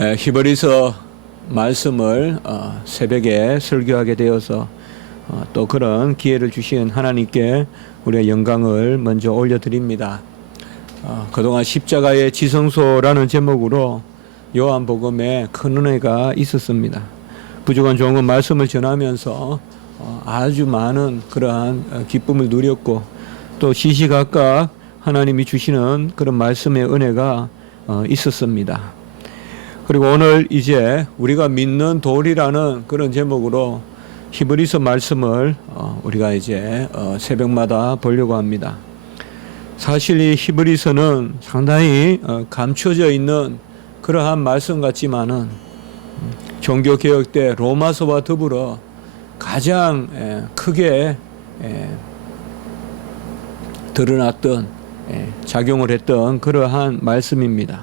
히브리서 말씀을 새벽에 설교하게 되어서 또 그런 기회를 주신 하나님께 우리의 영광을 먼저 올려드립니다. 그동안 십자가의 지성소라는 제목으로 요한복음에 큰 은혜가 있었습니다. 부족한 종은 말씀을 전하면서 아주 많은 그러한 기쁨을 누렸고 또 시시각각 하나님이 주시는 그런 말씀의 은혜가 있었습니다. 그리고 오늘 이제 우리가 믿는 돌이라는 그런 제목으로 히브리서 말씀을 우리가 이제 새벽마다 보려고 합니다. 사실 이 히브리서는 상당히 감춰져 있는 그러한 말씀 같지만은 종교개혁 때 로마서와 더불어 가장 크게 드러났던 작용을 했던 그러한 말씀입니다.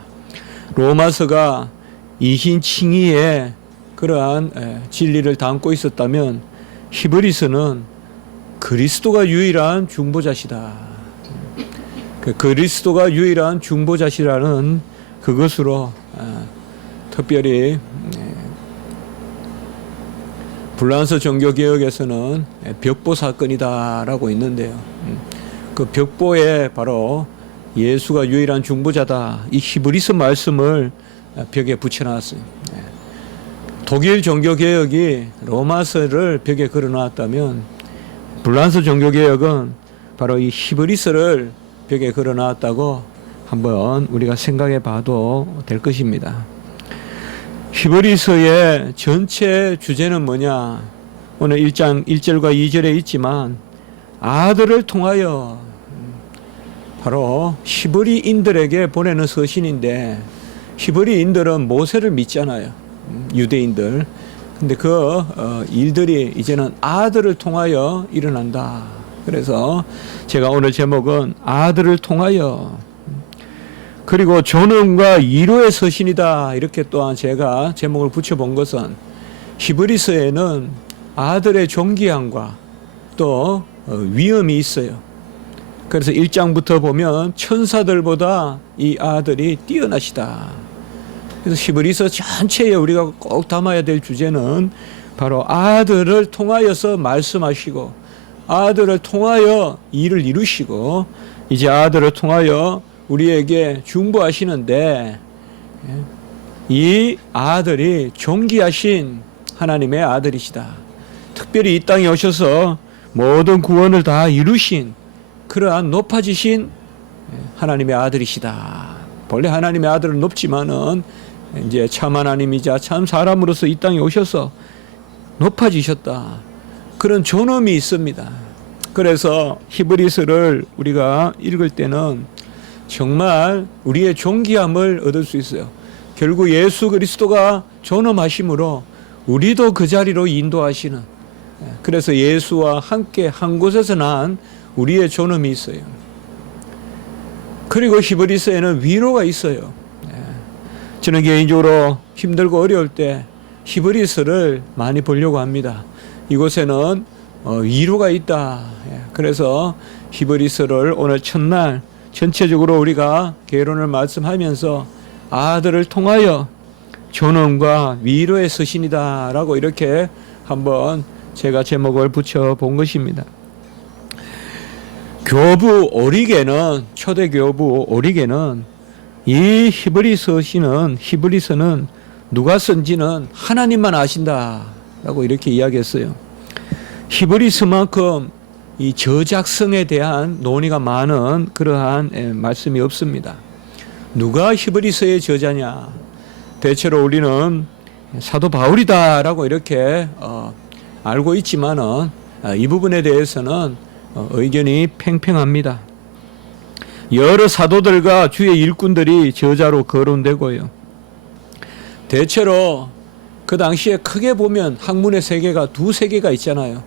로마서가 이신칭의의 그러한 진리를 담고 있었다면 히브리서는 그리스도가 유일한 중보자시다. 그리스도가 유일한 중보자시라는 그것으로 특별히 불란서 종교개혁에서는 벽보 사건이다라고 있는데요. 그 벽보에 바로 예수가 유일한 중보자다. 이 히브리서 말씀을 벽에 붙여놨어요. 독일 종교개혁이 로마서를 벽에 걸어놨다면 불란서 종교개혁은 바로 이 히브리서를 벽에 걸어놨다고 한번 우리가 생각해 봐도 될 것입니다. 히브리서의 전체 주제는 뭐냐? 오늘 1장 1절과 2절에 있지만 아들을 통하여 바로 히브리인들에게 보내는 서신인데 히브리인들은 모세를 믿잖아요. 유대인들. 근데 그 일들이 이제는 아들을 통하여 일어난다. 그래서 제가 오늘 제목은 아들을 통하여 그리고 존엄과 위로의 서신이다. 이렇게 또한 제가 제목을 붙여본 것은 히브리서에는 아들의 존귀함과 또 위엄이 있어요. 그래서 1장부터 보면 천사들보다 이 아들이 뛰어나시다. 그래서 히브리서 전체에 우리가 꼭 담아야 될 주제는 바로 아들을 통하여서 말씀하시고 아들을 통하여 일을 이루시고 이제 아들을 통하여 우리에게 중보하시는데 이 아들이 존귀하신 하나님의 아들이시다. 특별히 이 땅에 오셔서 모든 구원을 다 이루신 그러한 높아지신 하나님의 아들이시다. 본래 하나님의 아들은 높지만은 이제 참 하나님이자 참 사람으로서 이 땅에 오셔서 높아지셨다. 그런 존엄이 있습니다. 그래서 히브리서를 우리가 읽을 때는 정말 우리의 존귀함을 얻을 수 있어요. 결국 예수 그리스도가 존엄하심으로 우리도 그 자리로 인도하시는, 그래서 예수와 함께 한 곳에서 난 우리의 존엄이 있어요. 그리고 히브리서에는 위로가 있어요. 저는 개인적으로 힘들고 어려울 때 히브리서를 많이 보려고 합니다. 이곳에는 위로가 있다. 그래서 히브리서를 오늘 첫날 전체적으로 우리가 개론을 말씀하면서 아들을 통하여 존엄과 위로의 서신이다 라고 이렇게 한번 제가 제목을 붙여본 것입니다. 교부 오리게는, 초대 교부 오리게는 이 히브리서는 누가 쓴지는 하나님만 아신다 라고 이렇게 이야기했어요. 히브리서만큼 이 저작성에 대한 논의가 많은 그러한 말씀이 없습니다. 누가 히브리서의 저자냐? 대체로 우리는 사도 바울이다라고 이렇게 알고 있지만은 이 부분에 대해서는 의견이 팽팽합니다. 여러 사도들과 주의 일꾼들이 저자로 거론되고요. 대체로 그 당시에 크게 보면 학문의 세계가 두 세계가 있잖아요.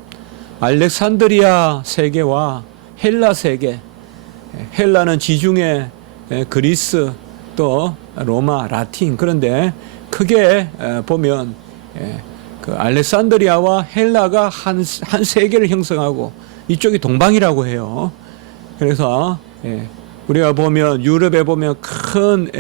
알렉산드리아 세계와 헬라 세계. 헬라는 지중해, 그리스, 또 로마, 라틴. 그런데 크게 보면 그 알렉산드리아와 헬라가 한 세계를 형성하고 이쪽이 동방이라고 해요. 그래서 우리가 보면 유럽에 보면 큰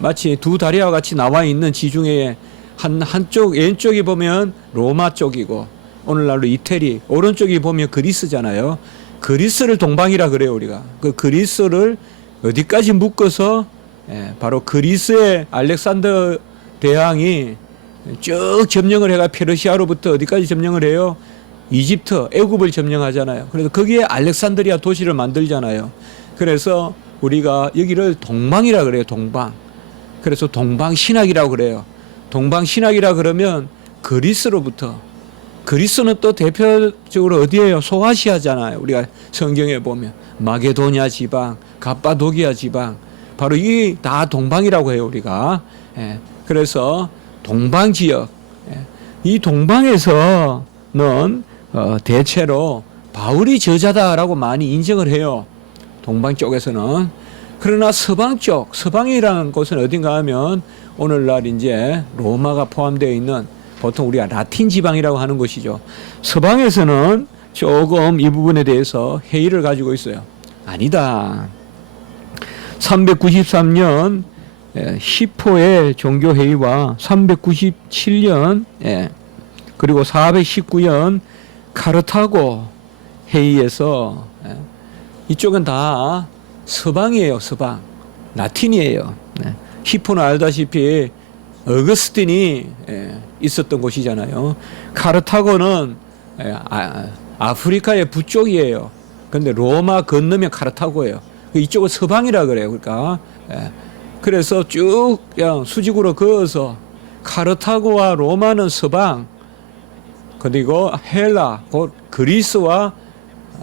마치 두 다리와 같이 나와 있는 지중해의 한쪽 왼쪽이 보면 로마 쪽이고 오늘날로 이태리, 오른쪽이 보면 그리스잖아요. 그리스를 동방이라 그래요, 우리가. 그 그리스를 어디까지 묶어서 바로 그리스의 알렉산더 대왕이 쭉 점령을 해가 페르시아로부터 어디까지 점령을 해요? 이집트, 애굽을 점령하잖아요. 그래서 거기에 알렉산드리아 도시를 만들잖아요. 그래서 우리가 여기를 동방이라 그래요, 동방. 그래서 동방신학이라고 그래요. 동방신학이라 그러면 그리스로부터, 그리스는 또 대표적으로 어디예요? 소아시아잖아요. 우리가 성경에 보면 마게도냐 지방, 갑바도기아 지방, 바로 이 다 동방이라고 해요, 우리가. 그래서 동방 지역, 이 동방에서는 대체로 바울이 저자다라고 많이 인정을 해요. 동방 쪽에서는. 그러나 서방 쪽, 서방이라는 곳은 어딘가 하면 오늘날 이제 로마가 포함되어 있는 보통 우리가 라틴 지방이라고 하는 곳이죠. 서방에서는 조금 이 부분에 대해서 회의를 가지고 있어요. 아니다. 393년 히포의 종교회의와 397년 그리고 419년 카르타고 회의에서 이쪽은 다 서방이에요. 서방. 라틴이에요. 히포는 알다시피 어거스틴이 있었던 곳이잖아요. 카르타고는 아프리카의 북쪽이에요. 그런데 로마 건너면 카르타고예요. 이쪽은 서방이라 그래요. 그러니까 그래서 쭉 그냥 수직으로 그어서 카르타고와 로마는 서방, 그리고 헬라, 곧 그리스와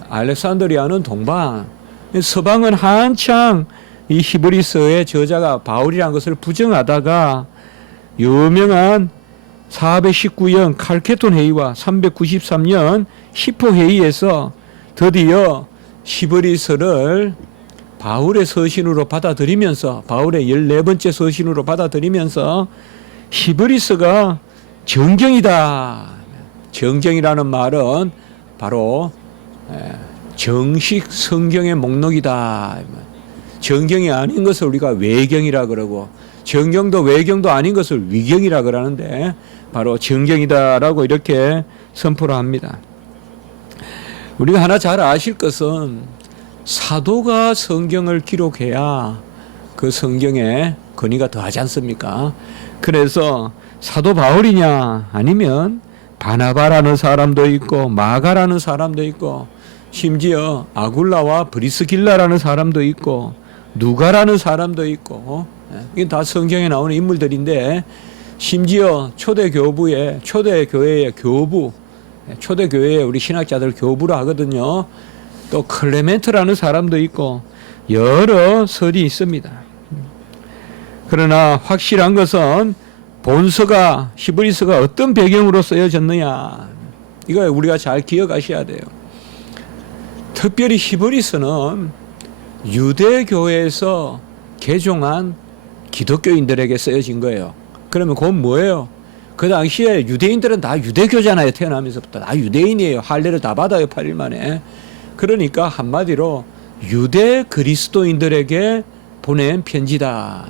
알렉산드리아는 동방. 서방은 한창 이 히브리서의 저자가 바울이라는 것을 부정하다가 유명한 419년 칼케톤 회의와 393년 히포 회의에서 드디어 히브리서를 바울의 서신으로 받아들이면서, 바울의 14번째 서신으로 받아들이면서 히브리서가 정경이다. 정경이라는 말은 바로 정식 성경의 목록이다. 정경이 아닌 것을 우리가 외경이라 그러고, 정경도 외경도 아닌 것을 위경이라 그러는데 바로 정경이다라고 이렇게 선포를 합니다. 우리가 하나 잘 아실 것은 사도가 성경을 기록해야 그 성경에 권위가 더하지 않습니까? 그래서 사도 바울이냐 아니면 바나바라는 사람도 있고 마가라는 사람도 있고 심지어 아굴라와 브리스길라라는 사람도 있고 누가라는 사람도 있고, 이게 다 성경에 나오는 인물들인데, 심지어 초대교회의 교부, 초대교회에 우리 신학자들 교부라 하거든요. 또 클레멘트라는 사람도 있고 여러 설이 있습니다. 그러나 확실한 것은 본서가, 히브리서가 어떤 배경으로 쓰여졌느냐, 이거 우리가 잘 기억하셔야 돼요. 특별히 히브리서는 유대교회에서 개종한 기독교인들에게 쓰여진 거예요. 그러면 그건 뭐예요? 그 당시에 유대인들은 다 유대교잖아요. 태어나면서부터 다 유대인이에요. 할례를 다 받아요. 8일 만에. 그러니까 한마디로 유대 그리스도인들에게 보낸 편지다.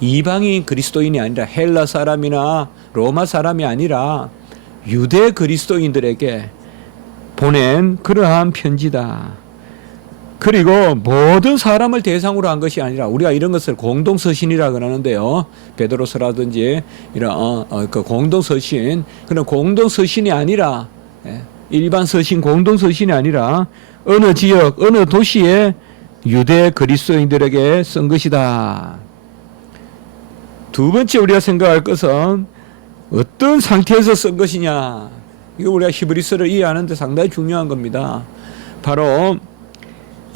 이방인 그리스도인이 아니라 헬라 사람이나 로마 사람이 아니라 유대 그리스도인들에게 보낸 그러한 편지다. 그리고 모든 사람을 대상으로 한 것이 아니라, 우리가 이런 것을 공동서신이라 그러는데요. 베드로서라든지 이런 그 공동서신, 그런 공동서신이 아니라, 일반 서신, 공동서신이 아니라 어느 지역, 어느 도시의 유대 그리스도인들에게 쓴 것이다. 두 번째 우리가 생각할 것은 어떤 상태에서 쓴 것이냐. 이거 우리가 히브리서를 이해하는데 상당히 중요한 겁니다. 바로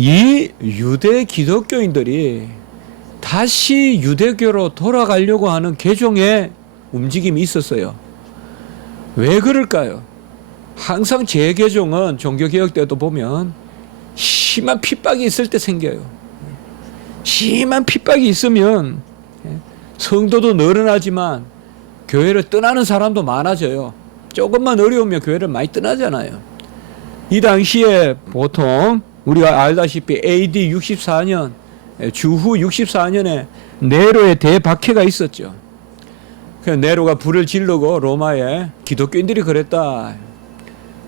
이 유대 기독교인들이 다시 유대교로 돌아가려고 하는 개종의 움직임이 있었어요. 왜 그럴까요? 항상 재개종은 종교개혁 때도 보면 심한 핍박이 있을 때 생겨요. 심한 핍박이 있으면 성도도 늘어나지만 교회를 떠나는 사람도 많아져요. 조금만 어려우면 교회를 많이 떠나잖아요. 이 당시에 보통 우리가 알다시피 AD 64년 주후 64년에 네로의 대박해가 있었죠. 그래서 네로가 불을 지르고 로마에 기독교인들이 그랬다.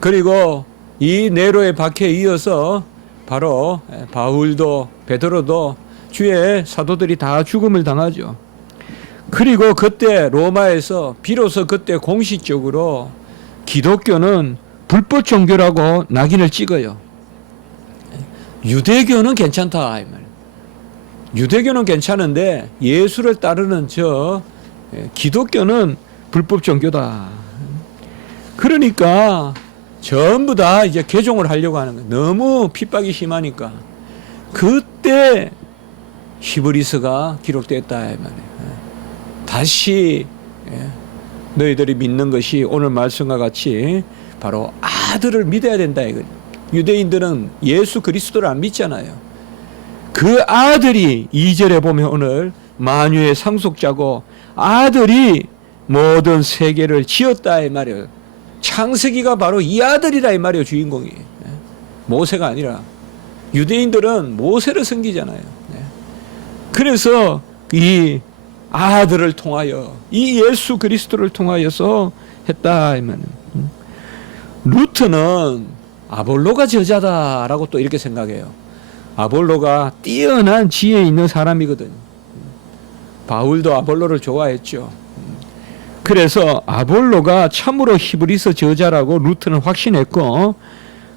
그리고 이 네로의 박해에 이어서 바로 바울도 베드로도 주의 사도들이 다 죽음을 당하죠. 그리고 그때 로마에서 비로소 그때 공식적으로 기독교는 불법 종교라고 낙인을 찍어요. 유대교는 괜찮다 이 말이에요. 유대교는 괜찮은데 예수를 따르는 기독교는 불법 종교다. 그러니까 전부 다 이제 개종을 하려고 하는 거예요. 너무 핍박이 심하니까. 그때 히브리서가 기록됐다 이 말이에요. 다시 너희들이 믿는 것이 오늘 말씀과 같이 바로 아들을 믿어야 된다 이거예요. 유대인들은 예수 그리스도를 안 믿잖아요. 그 아들이 2절에 보면 오늘 만유의 상속자고 아들이 모든 세계를 지었다 이 말이에요. 창세기가 바로 이 아들이라 이 말이에요. 주인공이. 모세가 아니라. 유대인들은 모세를 섬기잖아요. 그래서 이 아들을 통하여 이 예수 그리스도를 통하여서 했다 이 말이에요. 루트는 아볼로가 저자다라고 또 이렇게 생각해요. 아볼로가 뛰어난 지혜 있는 사람이거든요. 바울도 아볼로를 좋아했죠. 그래서 아볼로가 참으로 히브리서 저자라고 루트는 확신했고,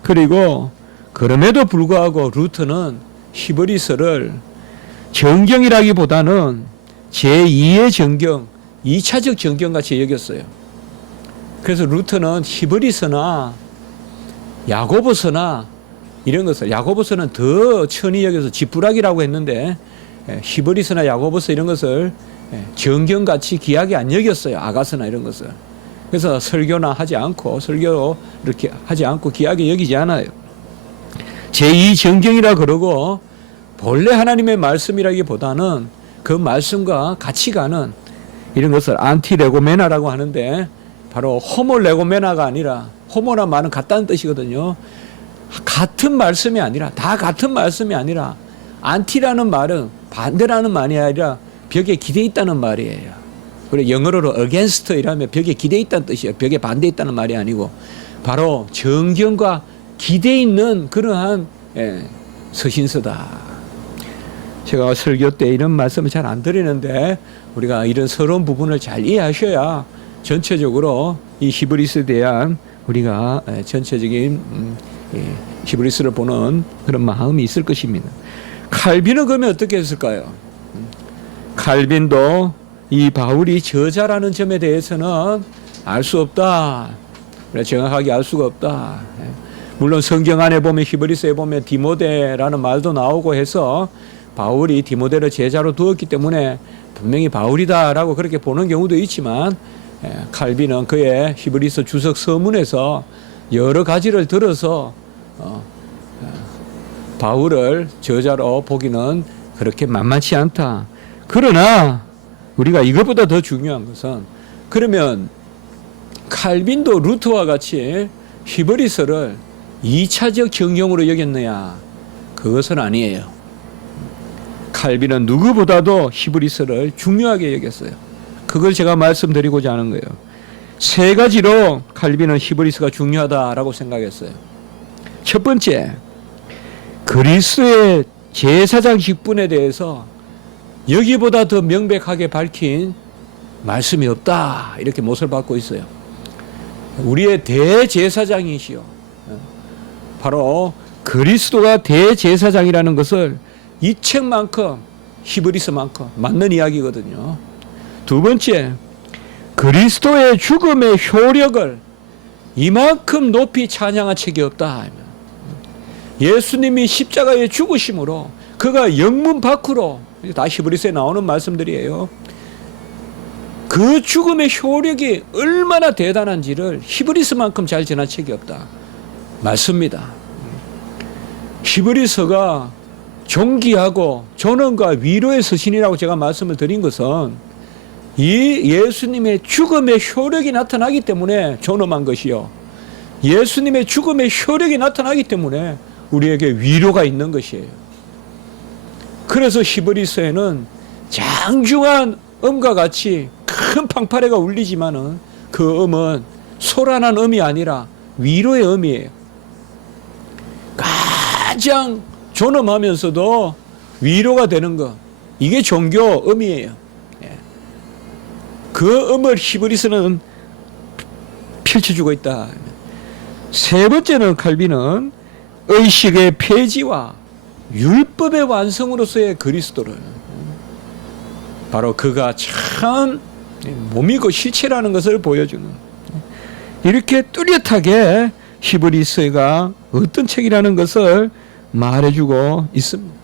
그리고 그럼에도 불구하고 루트는 히브리서를 정경이라기보다는 제2의 정경, 2차적 정경같이 여겼어요. 그래서 루트는 히브리서나 야고보서나 이런 것을, 야고보서는 더 천히 여겨서 지푸라기라고 했는데 히브리서나 야고보서 이런 것을 정경같이 귀하게 안 여겼어요. 아가서나 이런 것을. 그래서 설교나 하지 않고, 설교 이렇게 하지 않고 귀하게 여기지 않아요. 제2정경이라 그러고 본래 하나님의 말씀이라기보다는 그 말씀과 같이 가는 이런 것을 안티레고메나라고 하는데, 바로 호모레고메나가 아니라, 호모나 말은 같다는 뜻이거든요. 같은 말씀이 아니라, 다 같은 말씀이 아니라, 안티라는 말은 반대라는 말이 아니라 벽에 기대 있다는 말이에요. 그리고 영어로 against 이라면 벽에 기대 있다는 뜻이에요. 벽에 반대 있다는 말이 아니고 바로 정경과 기대 있는 그러한 서신서다. 제가 설교 때 이런 말씀을 잘 안 드리는데 우리가 이런 서러운 부분을 잘 이해하셔야 전체적으로 이 히브리스에 대한 우리가 전체적인 히브리스를 보는 그런 마음이 있을 것입니다. 칼빈은 그러면 어떻게 했을까요? 칼빈도 이 바울이 저자라는 점에 대해서는 알 수 없다. 정확하게 알 수가 없다. 물론 성경 안에 보면 히브리서에 보면 디모데라는 말도 나오고 해서 바울이 디모데를 제자로 두었기 때문에 분명히 바울이다라고 그렇게 보는 경우도 있지만, 칼빈은 그의 히브리서 주석 서문에서 여러 가지를 들어서 바울을 저자로 보기는 그렇게 만만치 않다. 그러나 우리가 이것보다 더 중요한 것은, 그러면 칼빈도 루터와 같이 히브리서를 2차적 정경으로 여겼느냐? 그것은 아니에요. 칼빈은 누구보다도 히브리서를 중요하게 여겼어요. 그걸 제가 말씀드리고자 하는 거예요. 세 가지로 칼빈은 히브리서가 중요하다라고 생각했어요. 첫 번째, 그리스도의 제사장 직분에 대해서 여기보다 더 명백하게 밝힌 말씀이 없다, 이렇게 못을 받고 있어요. 우리의 대제사장이시요, 바로 그리스도가 대제사장이라는 것을 이 책만큼, 히브리서만큼 맞는 이야기거든요. 두 번째, 그리스도의 죽음의 효력을 이만큼 높이 찬양한 책이 없다. 예수님이 십자가에 죽으심으로 그가 영문 밖으로, 다 히브리서에 나오는 말씀들이에요. 그 죽음의 효력이 얼마나 대단한지를 히브리서만큼 잘 전한 책이 없다. 맞습니다. 히브리서가 존귀하고 존엄과 위로의 서신이라고 제가 말씀을 드린 것은 이 예수님의 죽음의 효력이 나타나기 때문에 존엄한 것이요, 예수님의 죽음의 효력이 나타나기 때문에 우리에게 위로가 있는 것이에요. 그래서 히브리서에는 장중한 음과 같이 큰 팡파레가 울리지만은 그 음은 소란한 음이 아니라 위로의 음이에요. 가장 존엄하면서도 위로가 되는 것, 이게 종교 음이에요. 그 음을 히브리서는 펼쳐주고 있다. 세 번째는 칼빈은 의식의 폐지와 율법의 완성으로서의 그리스도를, 바로 그가 참 몸이고 실체라는 것을 보여주는, 이렇게 뚜렷하게 히브리서가 어떤 책이라는 것을 말해주고 있습니다.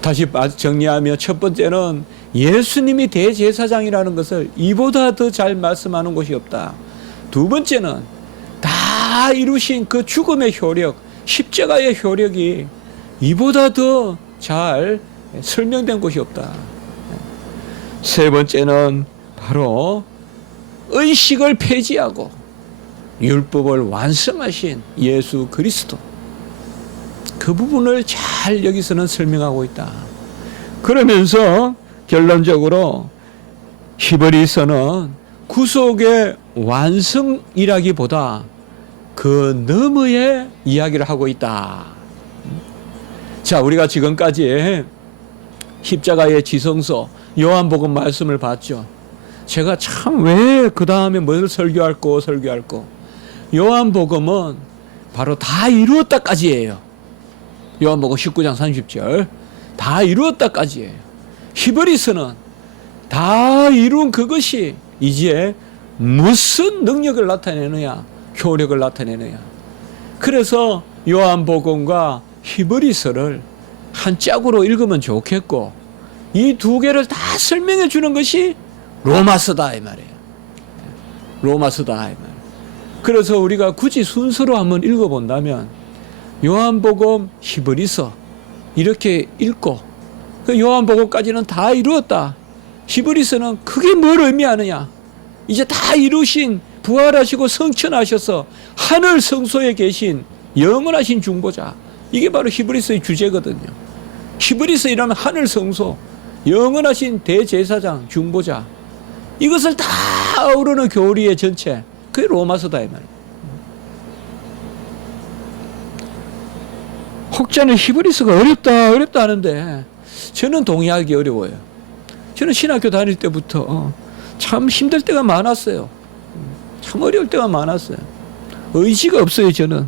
다시 정리하며 첫 번째는 예수님이 대제사장이라는 것을 이보다 더 잘 말씀하는 곳이 없다. 두 번째는 다 이루신 그 죽음의 효력, 십자가의 효력이 이보다 더 잘 설명된 곳이 없다. 세 번째는 바로 의식을 폐지하고 율법을 완성하신 예수 그리스도, 그 부분을 잘 여기서는 설명하고 있다. 그러면서 결론적으로 히브리서는 구속의 완성이라기보다 그 너머의 이야기를 하고 있다. 자, 우리가 지금까지 십자가의 지성서 요한복음 말씀을 봤죠. 제가 참 왜 그 다음에 뭘 설교할 거 요한복음은 바로 다 이루었다까지예요. 요한복음 19장 30절 다 이루었다까지예요. 히브리서는 다 이룬 그것이 이제 무슨 능력을 나타내느냐, 효력을 나타내느냐. 그래서 요한복음과 히브리서를 한 짝으로 읽으면 좋겠고, 이 두 개를 다 설명해 주는 것이 로마서다 이 말이에요. 로마서다 이 말이에요. 그래서 우리가 굳이 순서로 한번 읽어본다면 요한복음, 히브리서 이렇게 읽고, 그 요한복음까지는 다 이루었다. 히브리서는 그게 뭘 의미하느냐? 이제 다 이루신, 부활하시고 성천하셔서 하늘 성소에 계신 영원하신 중보자, 이게 바로 히브리서의 주제거든요. 히브리서 이라면 하늘 성소, 영원하신 대제사장, 중보자, 이것을 다 아우르는 교리의 전체, 그게 로마서다 이 말이에요. 혹자는 히브리서가 어렵다 하는데 저는 동의하기 어려워요. 저는 신학교 다닐 때부터 참 힘들 때가 많았어요. 참 어려울 때가 많았어요. 의지가 없어요. 저는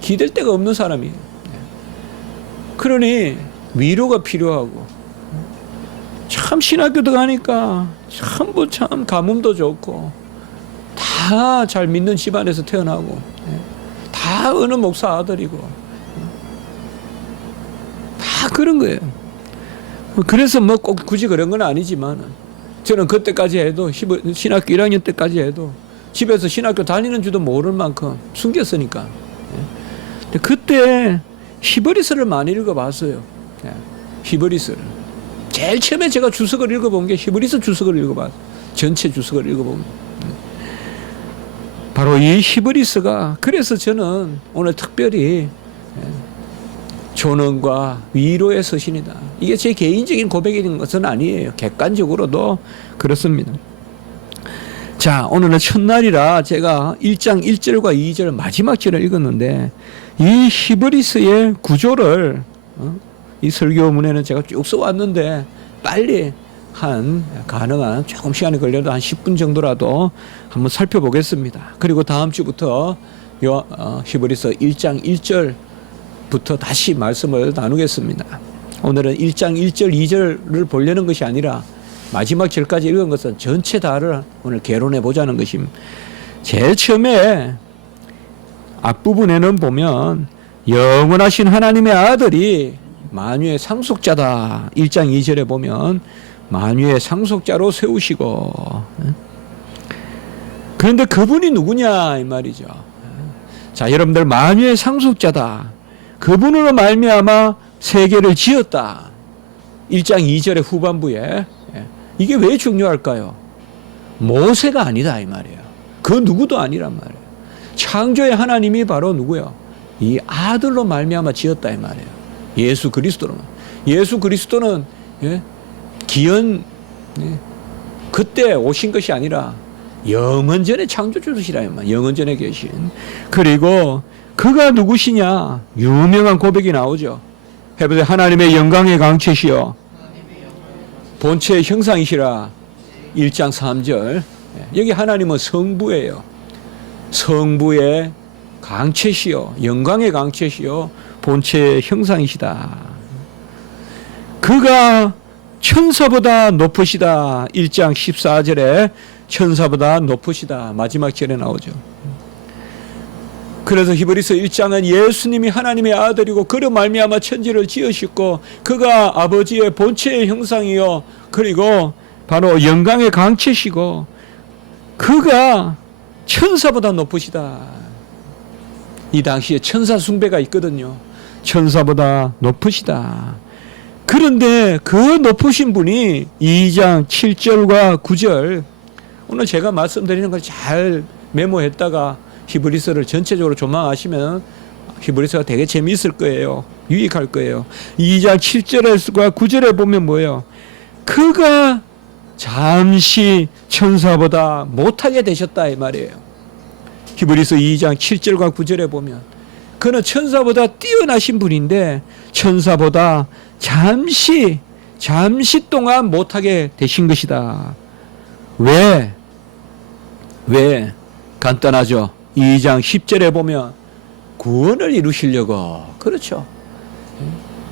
기댈 데가 없는 사람이에요. 그러니 위로가 필요하고, 참 신학교 들어가니까 참 가뭄도 좋고, 다 잘 믿는 집안에서 태어나고, 다 어느 목사 아들이고, 다 그런 거예요. 그래서 뭐 꼭 굳이 그런 건 아니지만, 저는 그때까지 해도, 신학교 1학년 때까지 해도 집에서 신학교 다니는 줄도 모를 만큼 숨겼으니까. 근데 그때 히브리서를 많이 읽어봤어요. 히브리서를. 제일 처음에 제가 주석을 읽어본 게 히브리서 주석을 읽어봤어요. 전체 주석을 읽어본. 바로 이 히브리서가, 그래서 저는 오늘 특별히 조언과 위로의 서신이다. 이게 제 개인적인 고백인 것은 아니에요. 객관적으로도 그렇습니다. 자, 오늘은 첫날이라 제가 1장 1절과 2절 마지막 절을 읽었는데, 이 히브리서의 구조를 이 설교문에는 제가 쭉 써왔는데, 빨리 가능한 조금 시간이 걸려도 한 10분 정도라도 한번 살펴보겠습니다. 그리고 다음 주부터 히브리서 1장 1절부터 다시 말씀을 나누겠습니다. 오늘은 1장 1절 2절을 보려는 것이 아니라 마지막 절까지 읽은 것은 전체 다를 오늘 개론해 보자는 것입니다. 제일 처음에 앞부분에는 보면 영원하신 하나님의 아들이 만유의 상속자다. 1장 2절에 보면 만유의 상속자로 세우시고, 그런데 그분이 누구냐 이 말이죠. 자, 여러분들, 만유의 상속자다. 그분으로 말미암아 세계를 지었다. 1장 2절의 후반부에. 이게 왜 중요할까요? 모세가 아니다 이 말이에요. 그 누구도 아니란 말이에요. 창조의 하나님이 바로 누구요? 이 아들로 말미암아 지었다 이 말이에요. 예수 그리스도로만. 예수 그리스도는 기원 그때 오신 것이 아니라 영원전에 창조주시라. 영원전에 계신. 그리고 그가 누구시냐? 유명한 고백이 나오죠. 해보세요. 하나님의 영광의 강체시여 본체의 형상이시라. 1장 3절. 여기 하나님은 성부예요. 성부의 강체시여 영광의 강체시여 본체의 형상이시다. 그가 천사보다 높으시다. 1장 14절에 천사보다 높으시다. 마지막 절에 나오죠. 그래서 히브리서 1장은 예수님이 하나님의 아들이고 그로 말미암아 천지를 지으셨고 그가 아버지의 본체의 형상이요 그리고 바로 영광의 강체시고 그가 천사보다 높으시다. 이 당시에 천사 숭배가 있거든요. 천사보다 높으시다. 그런데 그 높으신 분이 2장 7절과 9절 오늘 제가 말씀드리는 걸 잘 메모했다가 히브리서를 전체적으로 조망하시면 히브리서가 되게 재미있을 거예요. 유익할 거예요. 2장 7절과 9절에 보면 뭐예요? 그가 잠시 천사보다 못하게 되셨다 이 말이에요. 히브리서 2장 7절과 9절에 보면 그는 천사보다 뛰어나신 분인데 천사보다 잠시 동안 못하게 되신 것이다. 왜? 간단하죠. 2장 10절에 보면 구원을 이루시려고. 그렇죠.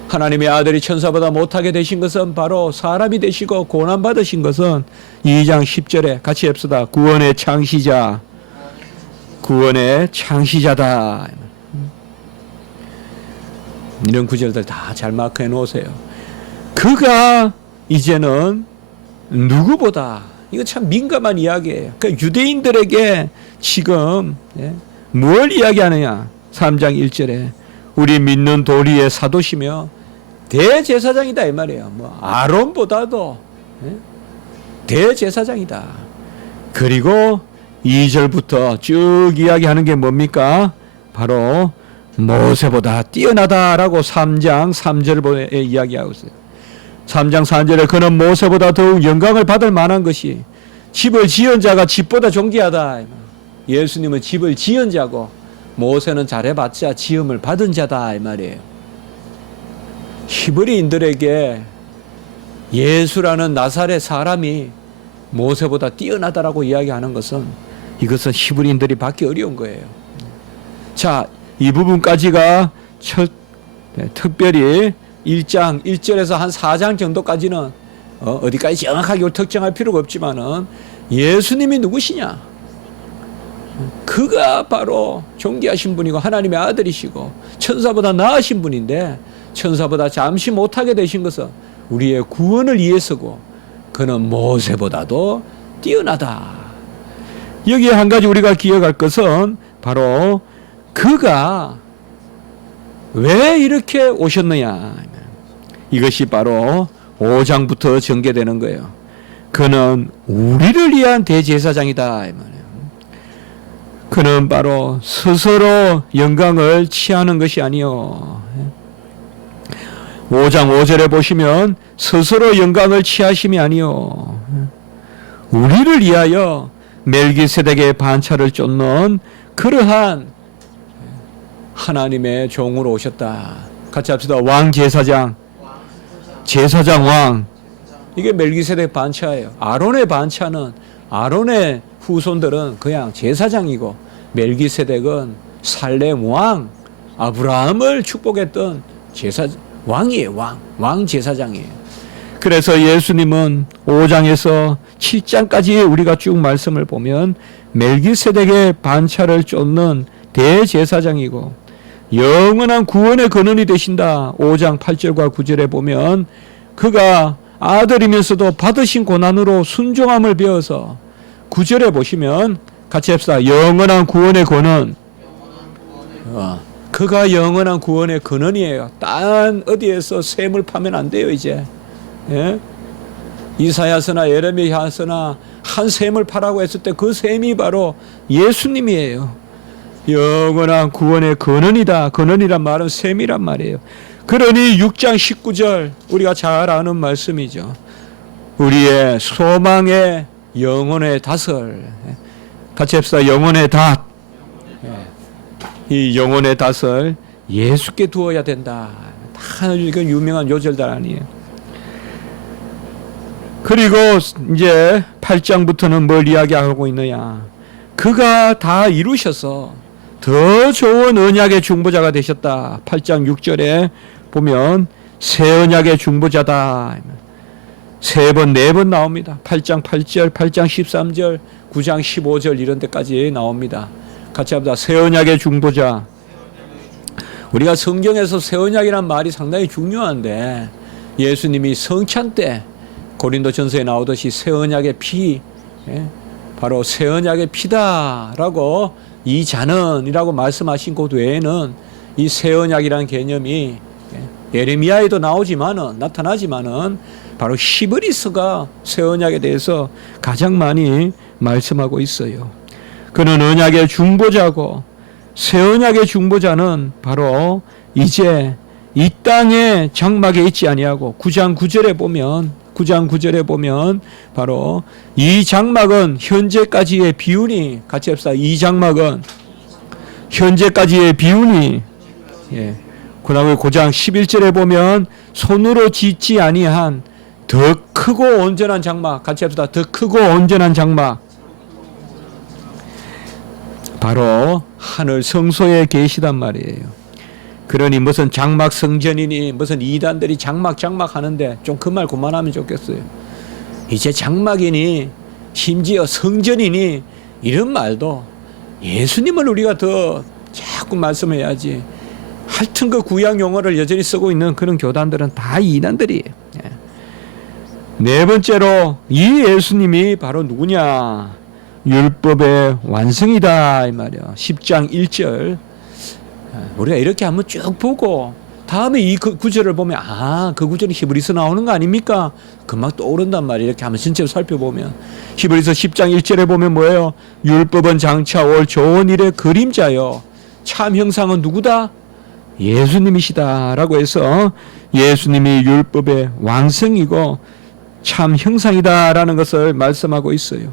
하나님의 아들이 천사보다 못하게 되신 것은 바로 사람이 되시고 고난받으신 것은 2장 10절에 같이 합시다. 구원의 창시자다. 이런 구절들 다 잘 마크해 놓으세요. 그가 이제는 누구보다 이거 참 민감한 이야기예요. 그러니까 유대인들에게 지금 뭘 이야기하느냐? 3장 1절에 우리 믿는 도리의 사도시며 대제사장이다 이 말이에요. 뭐 아론보다도 대제사장이다. 그리고 2절부터 쭉 이야기하는 게 뭡니까? 바로 모세보다 뛰어나다라고 3장 3절에 이야기하고 있어요. 3장 3절에 그는 모세보다 더욱 영광을 받을 만한 것이 집을 지은 자가 집보다 존귀하다. 예수님은 집을 지은 자고 모세는 잘해봤자 지음을 받은 자다 이 말이에요. 히브리인들에게 예수라는 나사렛 사람이 모세보다 뛰어나다라고 이야기하는 것은 이것은 히브리인들이 받기 어려운 거예요. 자, 이 부분까지가 특별히 1장 1절에서 한 4장 정도까지는 어디까지 정확하게 특정할 필요가 없지만은 예수님이 누구시냐? 그가 바로 존귀하신 분이고 하나님의 아들이시고 천사보다 나으신 분인데 천사보다 잠시 못하게 되신 것은 우리의 구원을 위해서고 그는 모세보다도 뛰어나다. 여기에 한 가지 우리가 기억할 것은 바로 그가 왜 이렇게 오셨느냐. 이것이 바로 5장부터 전개되는 거예요. 그는 우리를 위한 대제사장이다. 그는 바로 스스로 영광을 취하는 것이 아니요. 5장 5절에 보시면 스스로 영광을 취하심이 아니요. 우리를 위하여 멜기세덱의 반차를 쫓는 그러한 하나님의 종으로 오셨다. 같이 합시다. 왕 제사장. 제사장 왕. 이게 멜기세덱 반차예요. 아론의 반차는 아론의 후손들은 그냥 제사장이고 멜기세덱은 살렘 왕 아브라함을 축복했던 왕이에요. 왕 제사장이에요. 그래서 예수님은 5장에서 7장까지 우리가 쭉 말씀을 보면 멜기세덱의 반차를 쫓는 대제사장이고 영원한 구원의 근원이 되신다. 5장 8절과 9절에 보면 그가 아들이면서도 받으신 고난으로 순종함을 배워서 9절에 보시면 같이 합시다. 영원한 구원의 근원. 그가 영원한 구원의 근원이에요. 딴 어디에서 셈을 파면 안 돼요 이제. 예? 이사야서나 예레미야서나 한 셈을 파라고 했을 때 그 셈이 바로 예수님이에요. 영원한 구원의 근원이다. 근원이란 말은 셈이란 말이에요. 그러니 6장 19절 우리가 잘 아는 말씀이죠. 우리의 소망의 영혼의 닷을, 같이 합시다. 영혼의 닷. 이 영혼의 닷을 예수께 두어야 된다. 다 이건 유명한 요절들 아니에요. 그리고 이제 8장부터는 뭘 이야기하고 있느냐. 그가 다 이루셔서 더 좋은 언약의 중보자가 되셨다. 8장 6절에 보면 새 언약의 중보자다. 세 번, 네 번 나옵니다. 8장 8절, 8장 13절, 9장 15절 이런 데까지 나옵니다. 같이 합시다. 새 언약의 중보자. 우리가 성경에서 새 언약이란 말이 상당히 중요한데 예수님이 성찬 때 고린도전서에 나오듯이 새 언약의 피, 바로 새 언약의 피다라고 이 잔은이라고 말씀하신 곳 외에는 이 새 언약이라는 개념이 예레미야에도 나타나지만은 바로 히브리서가 새 언약에 대해서 가장 많이 말씀하고 있어요. 그는 언약의 중보자고 새 언약의 중보자는 바로 이제 이 땅의 장막에 있지 아니하고 9장 9절에 보면 바로 이 장막은 현재까지의 비운이 같이 합시다. 이 장막은 현재까지의 비운이 그 다음에 9장 11절에 보면 손으로 짓지 아니한 더 크고 온전한 장막 같이 합시다. 더 크고 온전한 장막 바로 하늘 성소에 계시단 말이에요. 그러니 무슨 장막 성전이니 무슨 이단들이 장막 하는데 좀 그 말 그만하면 좋겠어요. 이제 장막이니 심지어 성전이니 이런 말도 예수님을 우리가 더 자꾸 말씀해야지. 하여튼 그 구약 용어를 여전히 쓰고 있는 그런 교단들은 다 이단들이에요. 네 번째로 이 예수님이 바로 누구냐? 율법의 완성이다 이 말이야. 10장 1절. 우리가 이렇게 한번 쭉 보고 다음에 이 구절을 보면 그 구절이 히브리서 나오는 거 아닙니까? 금방 떠오른단 말이에요. 이렇게 한번 전체로 살펴보면 히브리서 10장 1절에 보면 뭐예요? 율법은 장차 올 좋은 일의 그림자요 참 형상은 누구다? 예수님이시다 라고 해서 예수님이 율법의 완성이고 참 형상이다 라는 것을 말씀하고 있어요.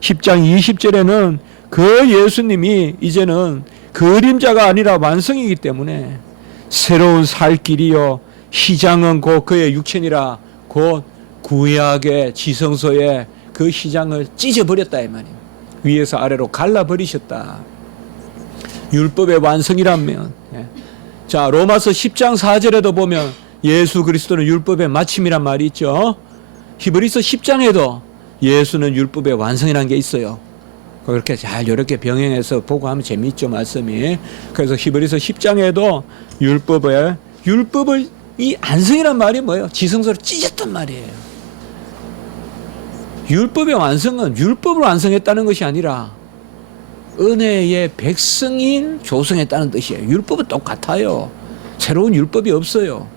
10장 20절에는 그 예수님이 이제는 그림자가 아니라 완성이기 때문에 새로운 살 길이요 휘장은 곧 그의 육체니라 곧 구약의 지성소에 그 휘장을 찢어버렸다 이 말이에요. 위에서 아래로 갈라버리셨다. 율법의 완성이라면 자 로마서 10장 4절에도 보면 예수 그리스도는 율법의 마침이란 말이 있죠. 히브리서 10장에도 예수는 율법의 완성이라는 게 있어요. 그렇게 잘 이렇게 병행해서 보고 하면 재미있죠 말씀이. 그래서 히브리서 10장에도 율법을 이 완성이란 말이 뭐예요? 지성소를 찢었단 말이에요. 율법의 완성은 율법을 완성했다는 것이 아니라 은혜의 백성인 조성했다는 뜻이에요. 율법은 똑같아요. 새로운 율법이 없어요.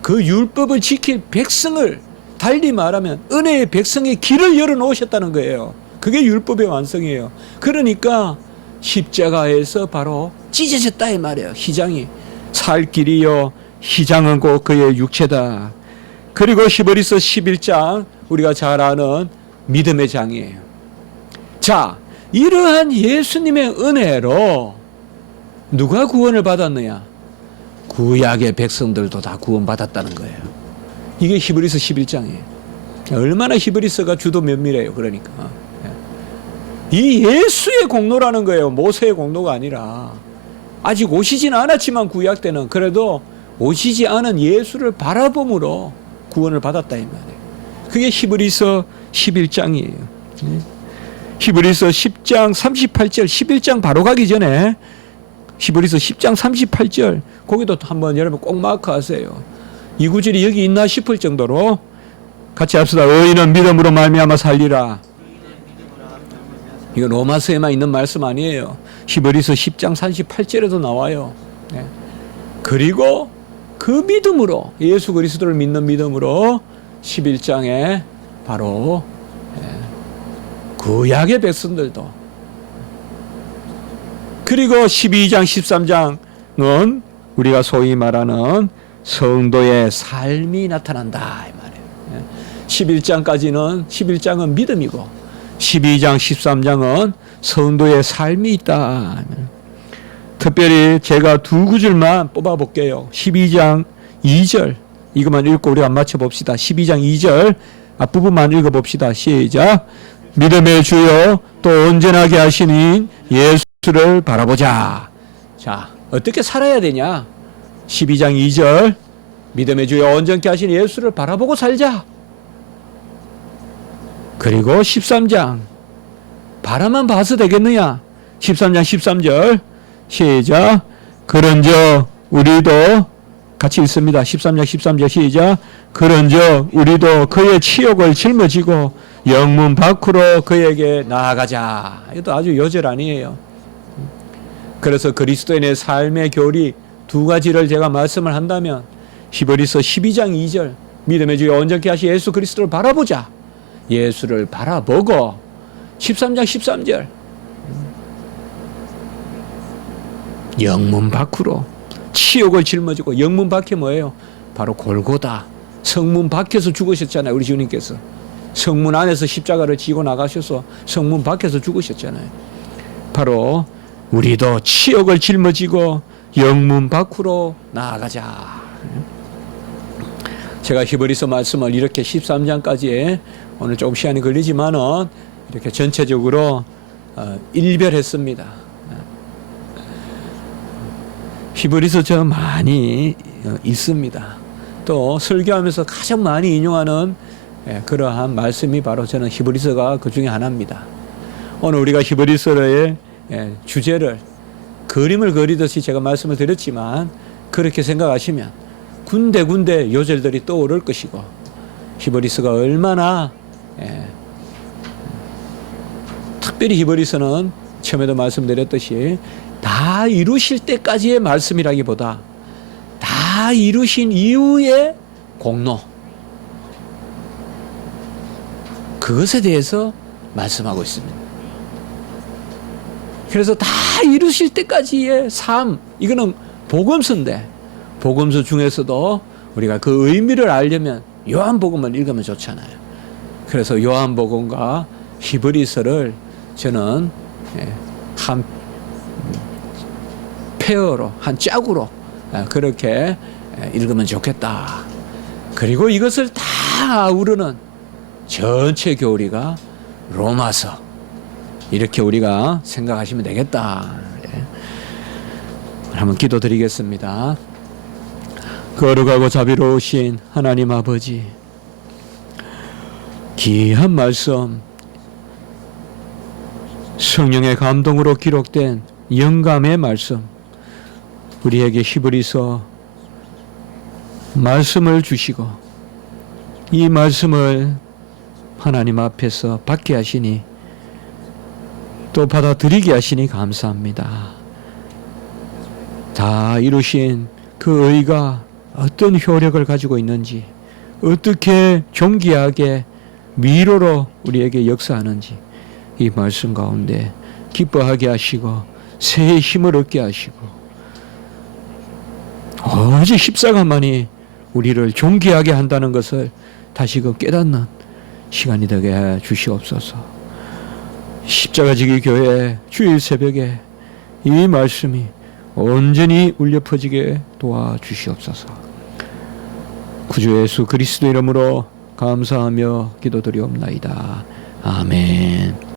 그 율법을 지킬 백성을 달리 말하면 은혜의 백성의 길을 열어놓으셨다는 거예요. 그게 율법의 완성이에요. 그러니까 십자가에서 바로 찢어졌다 이 말이에요. 휘장이 살 길이요 휘장은 곧 그의 육체다. 그리고 히브리서 11장 우리가 잘 아는 믿음의 장이에요. 자 이러한 예수님의 은혜로 누가 구원을 받았느냐? 구약의 백성들도 다 구원받았다는 거예요. 이게 히브리서 11장이에요. 얼마나 히브리서가 주도 면밀해요. 그러니까 이 예수의 공로라는 거예요. 모세의 공로가 아니라. 아직 오시진 않았지만 구약 때는 그래도 오시지 않은 예수를 바라봄으로 구원을 받았다 이 말이에요. 그게 히브리서 11장이에요. 히브리서 10장 38절 11장 바로 가기 전에 히브리서 10장 38절 거기도 한번 여러분 꼭 마크하세요. 이 구절이 여기 있나 싶을 정도로 같이 합시다. 의인은 믿음으로 말미암아 살리라. 이거 로마서에만 있는 말씀 아니에요. 히브리서 10장 38절에도 나와요. 그리고 그 믿음으로 예수 그리스도를 믿는 믿음으로 11장에 바로 구약의 백성들도 그리고 12장 13장은 우리가 소위 말하는 성도의 삶이 나타난다 이 말이에요. 11장은 믿음이고 12장 13장은 성도의 삶이 있다. 특별히 제가 두 구절만 뽑아 볼게요. 12장 2절 이것만 읽고 우리가 맞춰 봅시다. 12장 2절 앞부분만 읽어 봅시다. 시작. 믿음의 주여 또 온전하게 하시니 예수를 바라보자. 자, 어떻게 살아야 되냐? 12장 2절 믿음의 주여 온전케 하신 예수를 바라보고 살자. 그리고 13장 바라만 봐서 되겠느냐? 13장 13절 시작. 그런저 우리도 같이 읽습니다. 13장 13절 시작. 그런저 우리도 그의 치욕을 짊어지고 영문 밖으로 그에게 나아가자. 이것도 아주 요절 아니에요. 그래서 그리스도인의 삶의 교리 두 가지를 제가 말씀을 한다면 히브리서 12장 2절 믿음의 주여 온전케 하신 예수 그리스도를 바라보자. 예수를 바라보고 13장 13절 영문 밖으로 치욕을 짊어지고 영문 밖에 뭐예요? 바로 골고다. 성문 밖에서 죽으셨잖아요. 우리 주님께서 성문 안에서 십자가를 지고 나가셔서 성문 밖에서 죽으셨잖아요. 바로 우리도 치욕을 짊어지고 영문 밖으로 나아가자. 제가 히브리서 말씀을 이렇게 13장까지 오늘 조금 시간이 걸리지만은 이렇게 전체적으로 일별했습니다. 히브리서 저 많이 있습니다. 또 설교하면서 가장 많이 인용하는 그러한 말씀이 바로 저는 히브리서가 그 중에 하나입니다. 오늘 우리가 히브리서의 주제를 그림을 그리듯이 제가 말씀을 드렸지만 그렇게 생각하시면 군데군데 요절들이 떠오를 것이고 히브리서가 얼마나 특별히 히브리서는 처음에도 말씀드렸듯이 다 이루실 때까지의 말씀이라기보다 다 이루신 이후의 공로 그것에 대해서 말씀하고 있습니다. 그래서 다 이루실 때까지의 삶 이거는 복음서인데 복음서 중에서도 우리가 그 의미를 알려면 요한복음을 읽으면 좋잖아요. 그래서 요한복음과 히브리서를 저는 한 페어로 한 짝으로 그렇게 읽으면 좋겠다. 그리고 이것을 다 아우르는 전체 교리가 로마서 이렇게 우리가 생각하시면 되겠다. 한번 기도드리겠습니다. 거룩하고 자비로우신 하나님 아버지 귀한 말씀 성령의 감동으로 기록된 영감의 말씀 우리에게 히브리서 말씀을 주시고 이 말씀을 하나님 앞에서 받게 하시니 또 받아들이게 하시니 감사합니다. 다 이루신 그 의가 어떤 효력을 가지고 있는지 어떻게 존귀하게 위로로 우리에게 역사하는지 이 말씀 가운데 기뻐하게 하시고 새해 힘을 얻게 하시고 오직 십자가만이 우리를 존귀하게 한다는 것을 다시금 깨닫는 시간이 되게 해 주시옵소서. 십자가지기 교회 주일 새벽에 이 말씀이 온전히 울려 퍼지게 도와주시옵소서. 구주 예수 그리스도 이름으로 감사하며 기도드리옵나이다. 아멘.